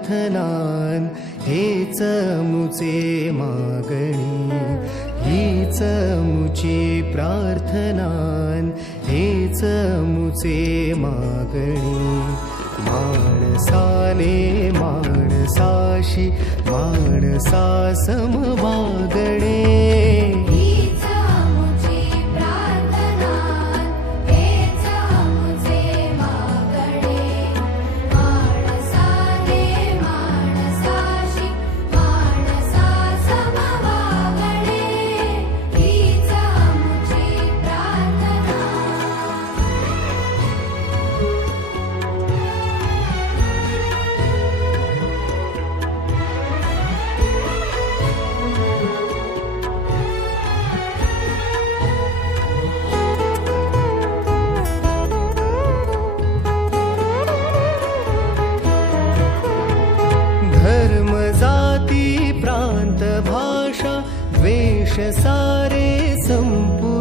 प्रार्थनान हेच मुचे मागणी, हीच मुची प्रार्थनान हेच मुचे मागणी. माणसाने माणसाशी माणसा सम वागणे, हीच मुची प्रार्थना हेच मुचे मागणे. माणसाने माणसाशी माणसा सम वागणे, हीच मुची प्रार्थना. धर्म जाती प्रांत भाषा द्वेष सारे संपू